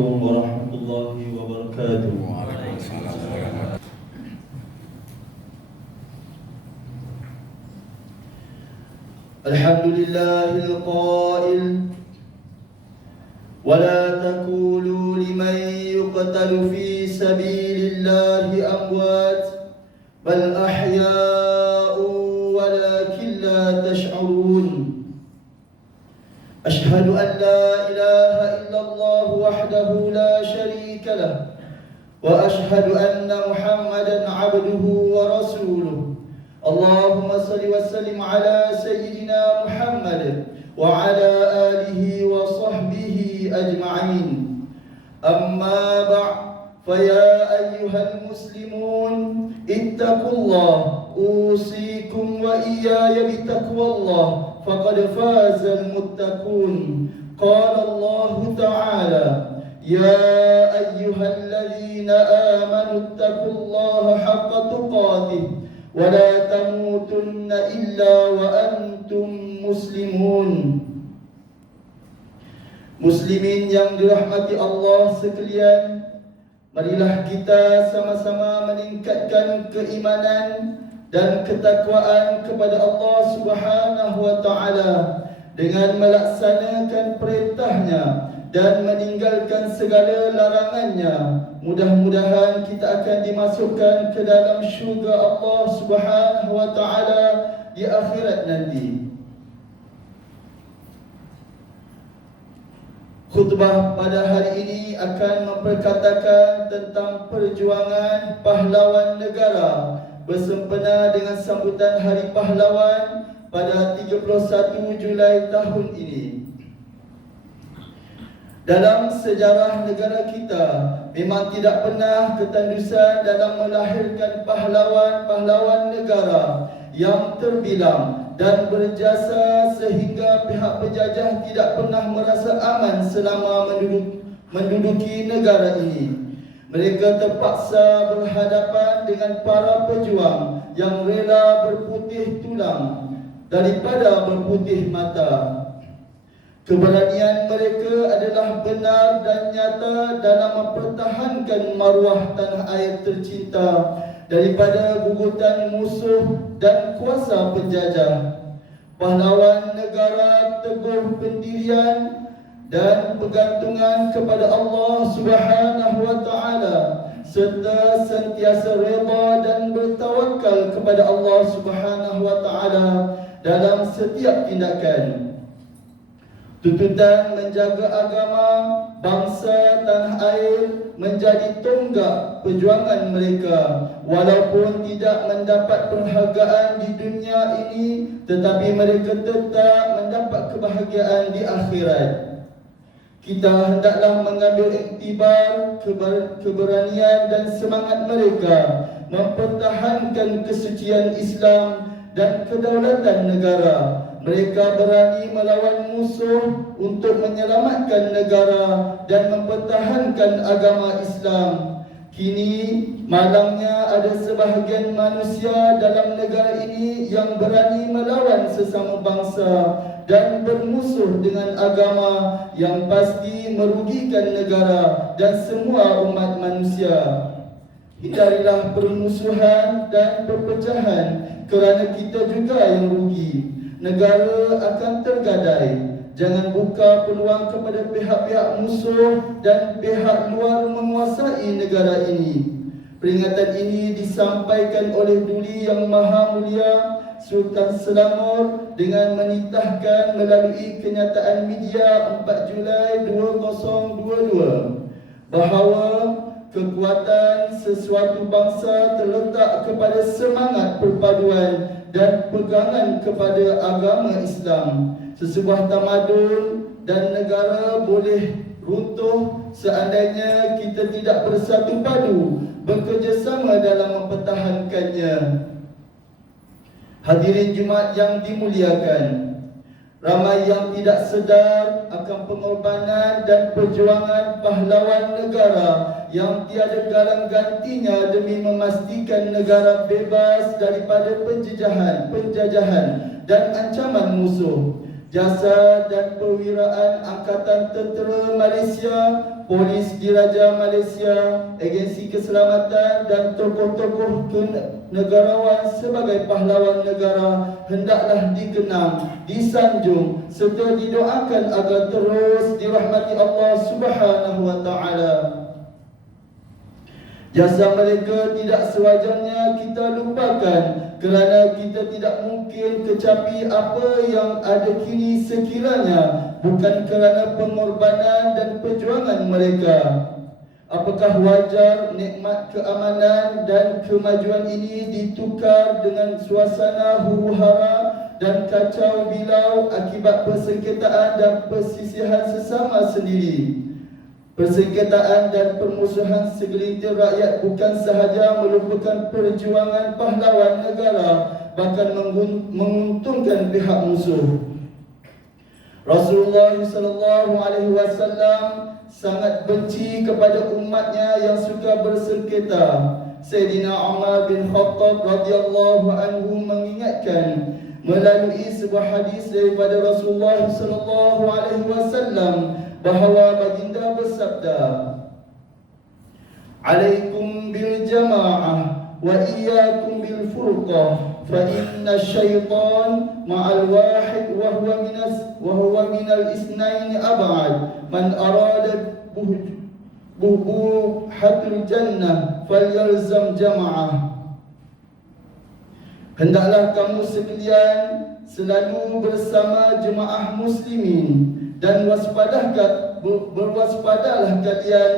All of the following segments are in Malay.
عليكم ورحمة الله وبركاته. الحمد لله القائل ولا تقولوا لمن يقتل في سبيل الله أموات بل أحياء ولكن لا تشعرون. أشهد أن لا إله إلا الله وحده لا شريك له وأشهد أن محمدا عبده ورسوله. اللهم صل وسلم على سيدنا محمد وعلى آله وصحبه أجمعين. أما بعد، فيا أيها المسلمون اتقوا الله، أوصيكم وإياي بتقوى الله، فقد فاز المتقون. قال الله تعالى: يا أيها الذين آمنوا اتقوا الله حق تقاته ولا تموتن إلا وأنتم muslimun. Muslimin yang dirahmati Allah sekalian, marilah kita sama-sama meningkatkan keimanan dan ketakwaan kepada Allah Subhanahu wa taala dengan melaksanakan perintahnya dan meninggalkan segala larangannya. Mudah-mudahan kita akan dimasukkan ke dalam syurga Allah Subhanahu wa taala di akhirat nanti. Khutbah pada hari ini akan memperkatakan tentang perjuangan pahlawan negara bersempena dengan sambutan Hari Pahlawan pada 31 Julai tahun ini. Dalam sejarah negara kita, memang tidak pernah ketandusan dalam melahirkan pahlawan-pahlawan negara yang terbilang dan berjasa sehingga pihak penjajah tidak pernah merasa aman selama menduduki negara ini. Mereka terpaksa berhadapan dengan para pejuang yang rela berputih tulang daripada berputih mata. Keberanian mereka adalah benar dan nyata dalam mempertahankan maruah tanah air tercinta daripada gugutan musuh dan kuasa penjajah. Pahlawan negara teguh pendirian dan bergantungan kepada Allah Subhanahu wa taala serta sentiasa reda dan bertawakal kepada Allah Subhanahu wa taala dalam setiap tindakan. Tuntutan menjaga agama, bangsa, tanah air menjadi tonggak perjuangan mereka. Walaupun tidak mendapat penghargaan di dunia ini, tetapi mereka tetap mendapat kebahagiaan di akhirat. Kita hendaklah mengambil iktibar keberanian dan semangat mereka mempertahankan kesucian Islam dan kedaulatan negara. Mereka berani melawan musuh untuk menyelamatkan negara dan mempertahankan agama Islam. Kini malangnya ada sebahagian manusia dalam negara ini yang berani melawan sesama bangsa dan bermusuh dengan agama yang pasti merugikan negara dan semua umat manusia. Hindarilah permusuhan dan perpecahan kerana kita juga yang rugi. Negara akan tergadai. Jangan buka peluang kepada pihak-pihak musuh dan pihak luar menguasai negara ini. Peringatan ini disampaikan oleh Duli Yang Maha Mulia Sultan Selangor dengan menitahkan melalui kenyataan media 4 Julai 2022 bahawa kekuatan sesuatu bangsa terletak kepada semangat perpaduan dan pegangan kepada agama Islam. Sesebuah tamadun dan negara boleh runtuh seandainya kita tidak bersatu padu bekerjasama dalam mempertahankannya. Hadirin Jumaat yang dimuliakan, ramai yang tidak sedar akan pengorbanan dan perjuangan pahlawan negara yang tiada galang gantinya demi memastikan negara bebas daripada penjajahan dan ancaman musuh. Jasa dan perwiraan Angkatan Tentera Malaysia Polis Diraja Malaysia, agensi keselamatan dan tokoh-tokoh negarawan sebagai pahlawan negara hendaklah dikenang, disanjung serta didoakan agar terus dirahmati Allah Subhanahu wa taala. Jasa mereka tidak sewajarnya kita lupakan, kerana kita tidak mungkin kecapi apa yang ada kini sekiranya bukan kerana pengorbanan dan perjuangan mereka. Apakah wajar nikmat keamanan dan kemajuan ini ditukar dengan suasana huru-hara dan kacau bilau akibat persengketaan dan persisihan sesama sendiri? Persengketaan dan permusuhan segelintir rakyat bukan sahaja melupakan perjuangan pahlawan negara, bahkan menguntungkan pihak musuh. Rasulullah SAW sangat benci kepada umatnya yang suka bersengketa. Sayyidina Umar bin Khattab radhiyallahu anhu mengingatkan melalui sebuah hadis daripada Rasulullah SAW bahawa baginda bersabda, "Alaikum bil jama'ah wa iyyakum bil furqah, fa inna syaitan ma'al wahid wa huwa minal isnaini ab'ad. Man arada buhatul jannah falyalzam jama'ah." Hendaklah kamu sekalian selalu bersama jemaah muslimin, dan berwaspadalah kalian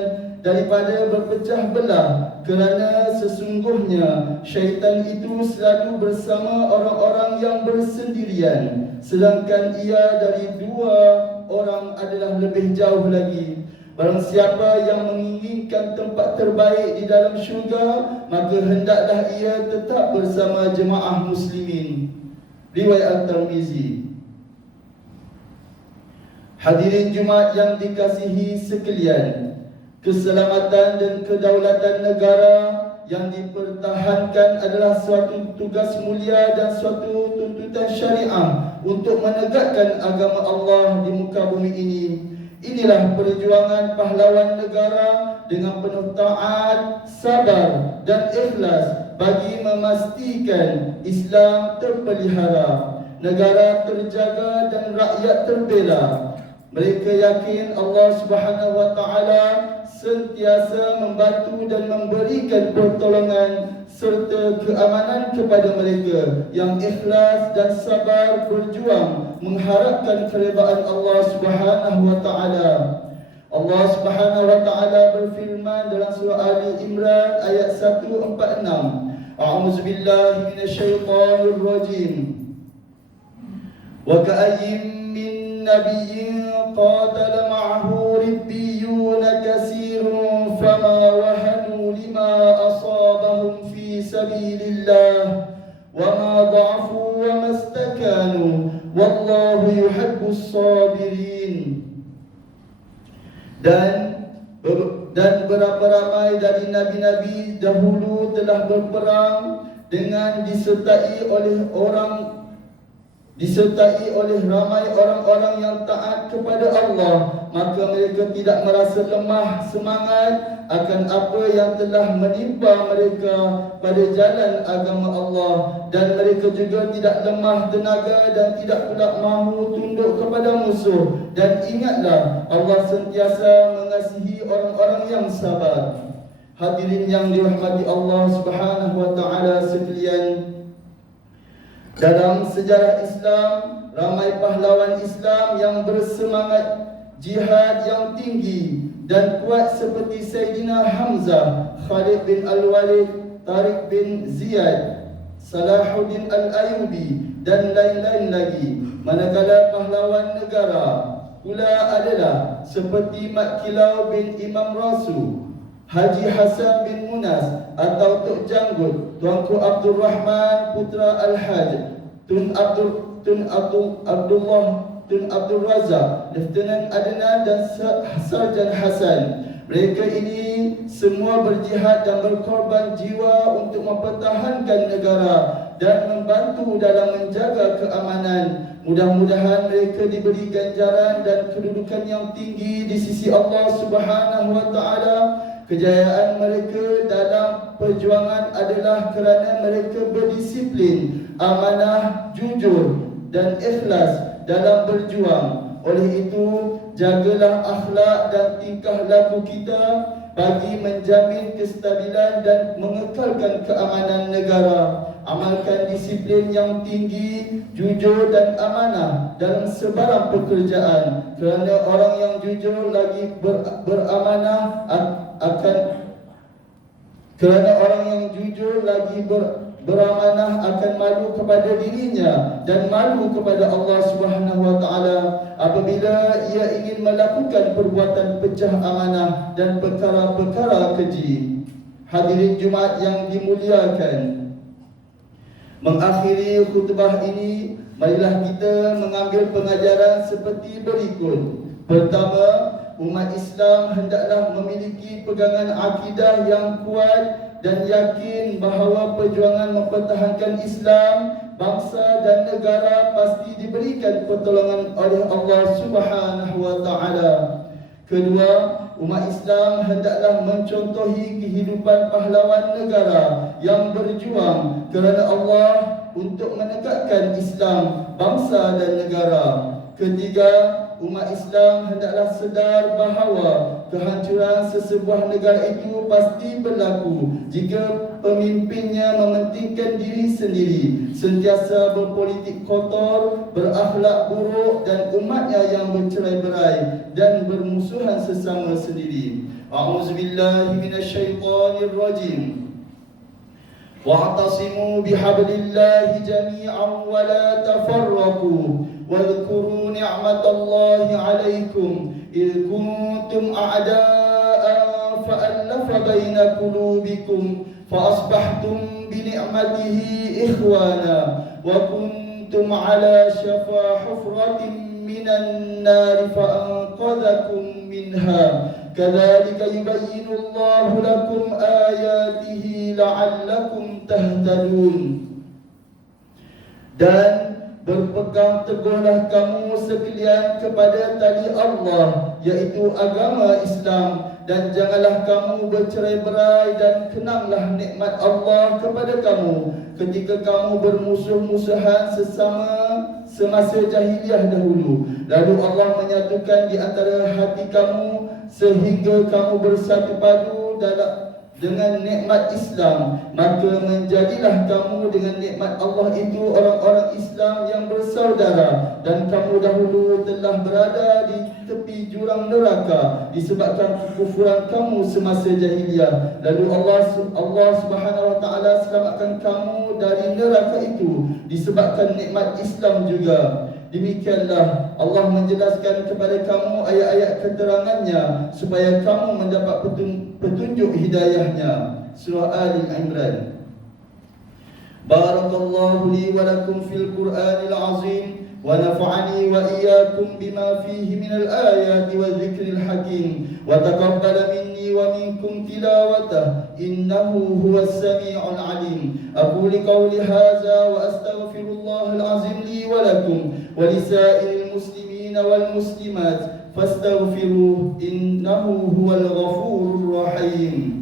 daripada berpecah belah, kerana sesungguhnya syaitan itu selalu bersama orang-orang yang bersendirian, sedangkan ia dari dua orang adalah lebih jauh lagi. Barang siapa yang menginginkan tempat terbaik di dalam syurga, maka hendaklah ia tetap bersama jemaah muslimin. Riwayat Tirmizi. Hadirin Jumaat yang dikasihi sekalian, keselamatan dan kedaulatan negara yang dipertahankan adalah suatu tugas mulia dan suatu tuntutan syariah untuk menegakkan agama Allah di muka bumi ini. Inilah perjuangan pahlawan negara dengan penuh taat, sabar dan ikhlas bagi memastikan Islam terpelihara, negara terjaga dan rakyat terbela. Mereka yakin Allah Subhanahu wa taala sentiasa membantu dan memberikan pertolongan serta keamanan kepada mereka yang ikhlas dan sabar berjuang mengharapkan keredaan Allah Subhanahu wa taala. Allah Subhanahu wa taala berfirman dalam surah Ali Imran ayat 146. A'udzu billahi minasyaitonir rajim. Wa ka'ayyin min nabiyyin qatala ma'ahu ribbiyuna katsirun fama wahanu lima asabahum fi sabilillah wa ma dha'afu wa mastakanu wallahu yuhibbus sabirin. Dan berapa ramai dari nabi-nabi dahulu telah berperang dengan disertai oleh ramai orang-orang yang taat kepada Allah, maka mereka tidak merasa lemah semangat akan apa yang telah menimpa mereka pada jalan agama Allah, dan mereka juga tidak lemah tenaga dan tidak pula mahu tunduk kepada musuh. Dan ingatlah, Allah sentiasa mengasihi orang-orang yang sabar. Hadirin yang dirahmati Allah Subhanahu wa taala sekalian, dalam sejarah Islam, ramai pahlawan Islam yang bersemangat jihad yang tinggi dan kuat seperti Sayyidina Hamzah, Khalid bin Al-Walid, Tariq bin Ziyad, Salahuddin Al-Ayubi dan lain-lain lagi. Manakala pahlawan negara pula adalah seperti Mat Kilau bin Imam Rasul, Haji Hasan bin Munas atau Tok Janggut, Tuanku Abdul Rahman Putra Al-Haj, Tun Abdul Razak, Lieutenant Adnan dan Sarjan Hasan. Mereka ini semua berjihad dan berkorban jiwa untuk mempertahankan negara dan membantu dalam menjaga keamanan. Mudah-mudahan mereka diberi ganjaran dan kedudukan yang tinggi di sisi Allah Subhanahu wa taala. Kejayaan mereka dalam perjuangan adalah kerana mereka berdisiplin, amanah, jujur dan ikhlas dalam berjuang. Oleh itu, jagalah akhlak dan tingkah laku kita bagi menjamin kestabilan dan mengekalkan keamanan negara. Amalkan disiplin yang tinggi, jujur dan amanah dalam sebarang pekerjaan, kerana orang yang jujur lagi beramanah akan beramanah akan malu kepada dirinya dan malu kepada Allah Subhanahu wa taala apabila ia ingin melakukan perbuatan pecah amanah dan perkara-perkara keji. Hadirin Jumaat yang dimuliakan, mengakhiri khutbah ini, marilah kita mengambil pengajaran seperti berikut. Pertama, umat Islam hendaklah memiliki pegangan akidah yang kuat dan yakin bahawa perjuangan mempertahankan Islam, bangsa dan negara pasti diberikan pertolongan oleh Allah Subhanahu wa taala. Kedua, umat Islam hendaklah mencontohi kehidupan pahlawan negara yang berjuang kerana Allah untuk menegakkan Islam, bangsa dan negara. Ketiga, umat Islam hendaklah sedar bahawa kehancuran sesebuah negara itu pasti berlaku jika pemimpinnya mementingkan diri sendiri, sentiasa berpolitik kotor, berakhlak buruk dan umatnya yang bercerai-berai dan bermusuhan sesama sendiri. A'udzubillahi minasyaitonirrajim. Wa'tasimu bihablillahi jami'an wa la tafarraqu واذكروا نعمة الله عليكم إذ كنتم أعداء فألف بين قلوبكم فأصبحتم بنعمته إخوانا وكنتم على شفا حفرة من النار فأنقذكم منها كذلك يبين الله لكم آياته لعلكم تهتدون. Dan berpegang teguhlah kamu sekalian kepada tali Allah, iaitu agama Islam, dan janganlah kamu bercerai-berai, dan kenanglah nikmat Allah kepada kamu ketika kamu bermusuh-musuhan semasa jahiliah dahulu. Lalu Allah menyatukan di antara hati kamu sehingga kamu bersatu padu dengan nikmat Islam, maka menjadilah kamu dengan nikmat Allah itu orang-orang Islam yang bersaudara. Dan kamu dahulu telah berada di tepi jurang neraka disebabkan kekufuran kamu semasa jahiliah. Lalu Allah Subhanahu wa taala selamatkan kamu dari neraka itu disebabkan nikmat Islam juga. Demikianlah Allah menjelaskan kepada kamu ayat-ayat keterangannya supaya kamu mendapat petunjuk hidayahnya. Surah Al-Imran. Barakallahu li wa lakum fil Qur'anil azim wa nafa'ani wa iyyakum bima fihi minal ayati wa dzikril hakim wa taqabbala minni wa minkum tilawatahu innahu huwas sami'ul alim. Aqulu qawli hadza wa astaghfirullahal azim li wa lakum wa lisa'iril muslimina wal muslimat fastaghfiruhu innahu huwal ghafurur rahim.